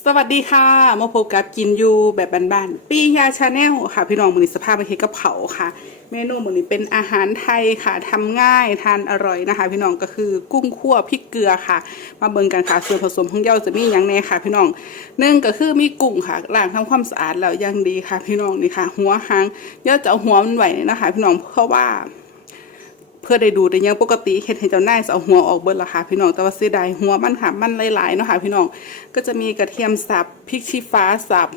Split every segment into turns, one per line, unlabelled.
สวัสดีค่ะมาพบกับกินยูแบบบ้านๆปียาชาแนลค่ะ พี่น้องมือนี้สภาพมาเฮ็ดกับเผาค่ะ เมนูมือนี้เป็นอาหารไทยค่ะทำง่ายทานอร่อยนะคะ พี่น้องก็คือกุ้งคั่วพริกเกลือค่ะ มาเบิ่งกันค่ะส่วนผสมของเย้าจะมีอย่างแน่ค่ะ พี่น้องหนึ่งก็คือมีกุ้งค่ะล้างทำความสะอาดแล้วยังดีค่ะ พี่น้องนี่ค่ะ หัวหางเย้าจะเอาหัวมันไหวนะคะ พี่น้องเพราะว่า เพื่อได้ดูได้ยังปกติเห็ดให้เจ้านายเอาหัวออกเบิดละค่ะพี่น้องแต่ว่าเสียดายหัวมันค่ะมันหลายๆเนาะค่ะพี่น้องก็จะมีกระเทียมสับพริกชี้ฟ้าสับ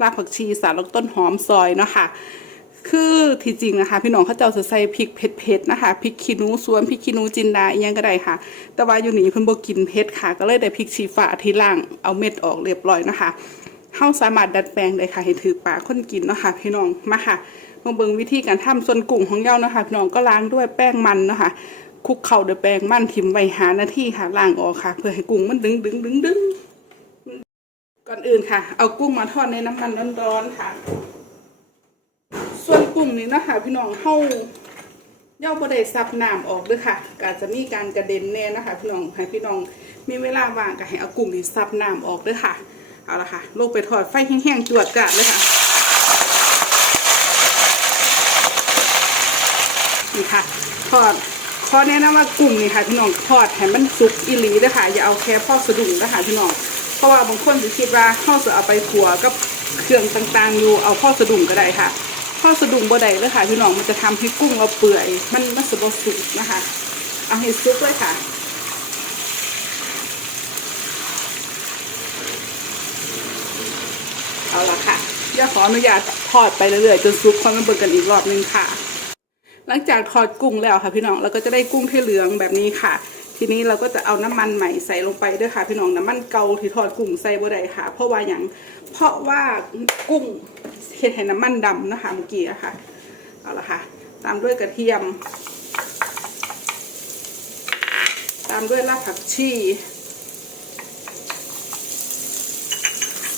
รากผักชีสับแล้วก็ต้นหอมซอยเนาะค่ะคือที่จริงนะคะ พี่น้องเขาเจ้าจะใส่พริกเผ็ดๆนะคะพริกขี้หนูสวนพริกขี้หนูจินดาอีหยังก็ได้ค่ะ แต่ว่าอยู่นี่เพิ่นบ่กินเผ็ดค่ะ ก็เลยได้พริกชี้ฟ้าที่ล่างเอาเม็ดออกเรียบร้อยนะคะเฮาสามารถดัดแปลงได้ค่ะให้ถือปากคนกินเนาะค่ะพี่น้องมาค่ะ มาเบิ่งวิธีการทำส่วนกุ้งของเย้านะคะพี่น้องก็ล้างด้วยแป้งมันนะคะคุกเข้าด้วยแป้งมันทิมไว้หานาทีค่ะล้างออกค่ะ เพื่อให้กุ้งมันดึงดึงดึงดึงก่อนอื่นค่ะ เอากุ้งมาทอดในน้ำมันร้อนๆค่ะ ส่วนกุ้งนี้นะคะพี่น้องเฮาเย้าบ่ได้ซับน้ำออกด้วยค่ะก็อาจจะมีการกระเด็นแน่นะคะ พี่น้องให้พี่น้องมีเวลาว่างก็ให้เอากุ้งนี้ซับน้ำออกด้วยค่ะ เอาละค่ะ ลงไปทอดไฟแห้งๆจวดจัดเลยค่ะ นี่ค่ะทอดข้อแนะนำว่ากุ้งนี่ค่ะพี่น้องทอดให้มันสุกอีหลีนะคะอย่าเอาแค่พ่อสะดุ้งนะคะพี่น้องเพราะว่าบางคนจะคิดว่าข้าวจะเอาไปขัวกับเครื่องต่างๆอยู่เอาพ่อสะดุ้งก็ได้ค่ะพ่อสะดุ้งบ่ได้เลยค่ะพี่น้องมันจะทำให้กุ้งเราเปื่อย มันมันสบสุกนะคะ เอาให้สุกเลยค่ะเอาละค่ะย่าขออนุญาตทอดไปเรื่อยๆจนสุกค่อยมาเบิ่งกันอีกรอบนึงค่ะ หลังจากทอดกุ้งแล้วค่ะพี่น้องเราก็จะได้กุ้งที่เหลืองแบบนี้ค่ะ ทีนี้เราก็จะเอาน้ำมันใหม่ใส่ลงไปด้วยค่ะ พี่น้องน้ำมันเกาที่ทอดกุ้งใส่บ่ได้ค่ะ เพราะว่าอย่างเพราะว่ากุ้งเห็ดให้น้ำมันดำนะคะเมื่อกี้อะค่ะเอาละค่ะ ตามด้วยกระเทียม ตามด้วยรากผักชี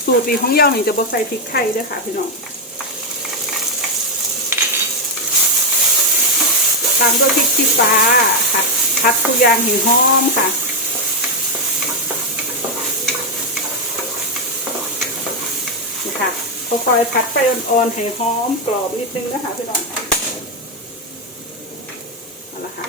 สูตรนี้ของเย่านี่จะบ่ใส่พริกไทยด้วยค่ะพี่น้อง ตามด้วยพริกชี้ฟ้าค่ะพัดทุกอย่างให้หอมค่ะนี่ค่ะค่อยๆพัดไปอ่อนๆให้หอมกรอบนิดนึงนะคะพี่น้องเอาละค่ะ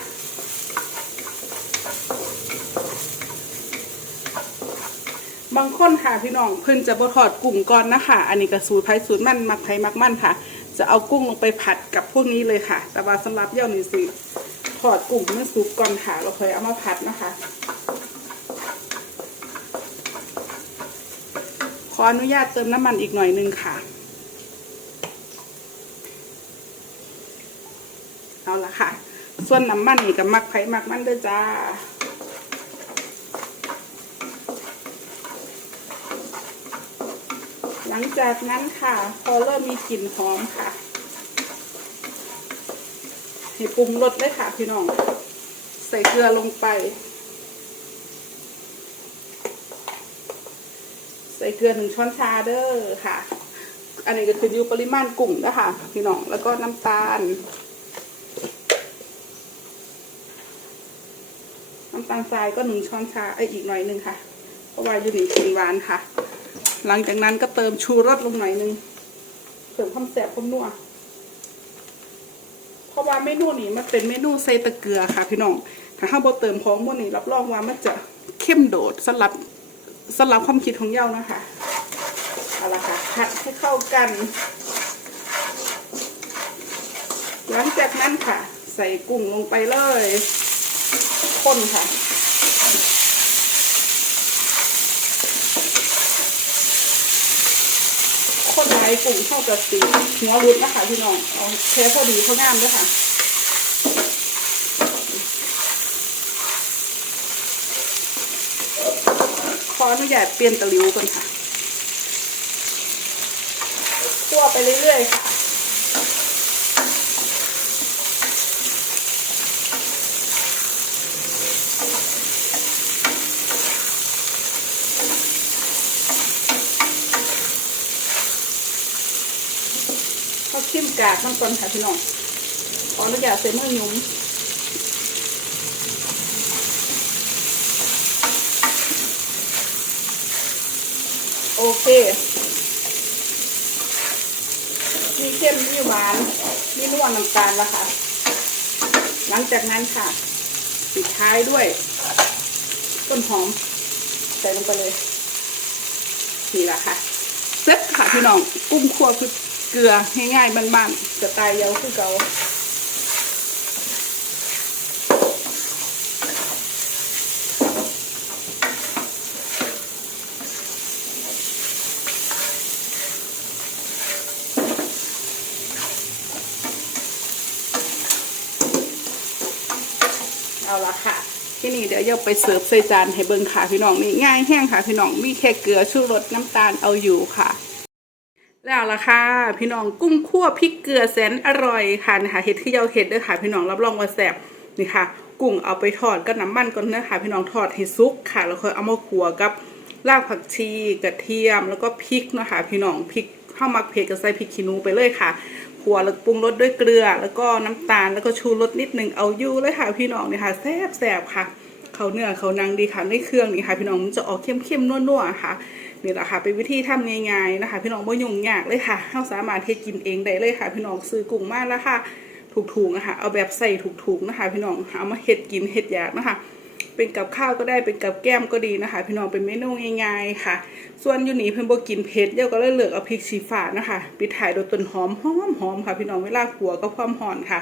บางคนค่ะพี่น้องเพิ่นจะบ่ทอดกุ้งก่อนนะคะ อันนี้ก็สูตรไผสูตรมันมักไผมักมันค่ะ จะเอากุ้งลงไปผัดกับพวกนี้เลยค่ะ แต่ว่าสำหรับเย่านี่สิทอดกุ้งเมื่อสุกก่อนค่ะ เราเคยเอามาผัดนะคะขออนุญาตเติมน้ำมันอีกหน่อยนึงค่ะ เอาละค่ะ ส่วนน้ำมันนี่กับมักไผมักมันเด้อจ้า ลังจากนั้นค่ะ พอเริ่มมีกลิ่นหอมค่ะให้ปรุงรสเลยค่ะพี่น้อง ใส่เกลือลงไป ใส่เกลือหนึ่งช้อนชาเด้อค่ะ อันนี้ก็คืออยู่ปริมาณกุ้งนะคะพี่น้องแล้วก็น้ำตาล น้ำตาลทรายก็หนึ่งช้อนชาไออีกหน่อยหนึ่งค่ะ เพราะว่าอยู่ในี่กินหวานค่ะ หลังจากนั้นก็เติมชูรสลงหน่อยนึงเสริมความแสบความนัวเพราะว่าเมนูนี้มันเป็นเมนูใส่ตะเกียค่ะ พี่น้องถ้าข้าวบเติมของพวกนี้รับรองว่ามันจะเข้มโดดสลับสลับความคิดของเย้านะคะเอาละค่ะผัดให้เข้ากัน หลังจากนั้นค่ะ ใส่กุ้งลงไปเลย คนค่ะ ใช้กลุ่มเข้ากับสีหัวรุดนะคะพี่น้องเอาแค่พอดีเขางามด้วยค่ะขออนุญาตเปลี่ยนตะลิวก่อนค่ะคั่วไปเรื่อยๆค่ะ เขาชิมกากน้ำต้นค่ะพี่น้องขออนุญาตใส่มือหยุ้มโอเค มีเข้มมีหวาน มีนวลน้ำตาลแล้วค่ะ หลังจากนั้นค่ะ ปิดท้ายด้วย ต้นหอม ใส่ลงไปเลย นี่แหละค่ะเซ็ตค่ะพี่น้องกุ้งคั่วคือ เกลือง่ายๆมันๆจะตายเยาคือเกาเอาละค่ะ ที่นี่เดี๋ยวเยาไปเสิร์ฟใส่จานให้เบิ่งค่ะพี่น้องนี่ง่ายแห้งค่ะพี่น้องมีแค่เกลือชูรสน้ำตาลเอาอยู่ค่ะ แล้วล่ะค่ะ พี่น้องกุ้งคั่วพริกเกลือแสนอร่อยค่ะนะคะเห็ดที่เยาเห็ดด้วยค่ะ พี่น้องรับรองว่าแซ่บนี่ค่ะ กุ้งเอาไปทอดกับน้ำมันก่อนนะคะพี่น้องทอดให้สุกค่ะแล้วค่อยเอามาขัวกับรากผักชีกระเทียมแล้วก็พริกนะคะพี่น้องพริกข้าวมักเผ็ดกับใส่พริกขี้หนูไปเลยค่ะขัวแล้วปรุงรสด้วยเกลือ แล้วก็น้ำตาลแล้วก็ชูรสนิดนึงเอาอยู่เลยค่ะ พี่น้องนี่ค่ะแซ่บแซ่บค่ะเขาเนื้อเขานางดีค่ะในเครื่องนี่ค่ะ พี่น้องมันจะออกเข้มๆนัวๆค่ะ นี่แหละค่ะ เป็นวิธีทำง่ายๆนะคะ พี่น้องไม่ยุ่งยากเลยค่ะเราสามารถเทกินเองได้เลยค่ะ พี่น้องซื้อกุ้งมาแล้วค่ะ ถูกๆนะคะ เอาแบบใส่ถูกๆนะคะ พี่น้องเอามาเห็ดกินเห็ดยากนะคะ เป็นกับข้าวก็ได้เป็นกับแก้มก็ดีนะคะ พี่น้องเป็นเมนูง่ายๆค่ะ ส่วนอยู่นี่เพิ่นบ่กินเผ็ดเดี๋ยวก็เลยเลือกเอาพริกชี้ฟ้านะคะปิดท้ายโดยต้นหอมหอมหอมค่ะ พี่น้องเวลาขัวก็ความหอนค่ะ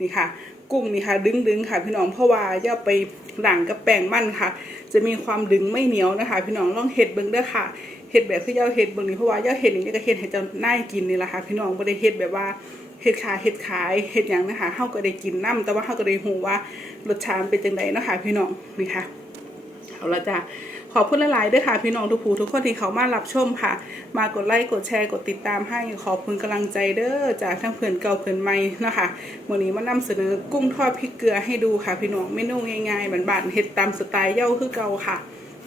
นี่ค่ะ กุ้งนี่ค่ะ ดึงๆค่ะ พี่น้องเพราะว่าอย่าไปหลังกับแป้งมันค่ะ จะมีความดึงไม่เหนียวนะคะ พี่น้องลองเห็ดเบิ่งเด้อค่ะเห็ดแบบคือเย่าเห็ดเบิ่งนี่เพราะว่าเย่าเห็ดนี่ก็เห็ดให้เจ้าน่ายกินนี่แหละค่ะ พี่น้องบ่ได้เห็ดแบบว่า เห็ดขายเห็ดขายเห็ดหยังนะคะเฮาก็ได้กินน้ำแต่ว่าเฮาก็ได้ฮู้ว่ารสชาติเป็นจังไดนะคะพี่น้องนี่ค่ะเอาละจ้ะขอบคุณหลายๆด้วยค่ะพี่น้องทุกผู้ทุกคนที่เขามารับชมค่ะ มากดไลค์กดแชร์กดติดตามให้ขอบคุณกำลังใจเด้อจากทั้งเพื่อนเก่าเพื่อนใหม่นะคะวันนี้มานำเสนอกุ้งทอดพริกเกลือให้ดูค่ะพี่น้องเมนูง่ายๆบานๆเฮ็ดตามสไตล์เย่าคือเก่าค่ะ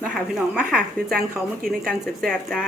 นะคะพี่น้องมาค่ะคือจานเขาเมื่อกี้ในการแซ่บๆจ้า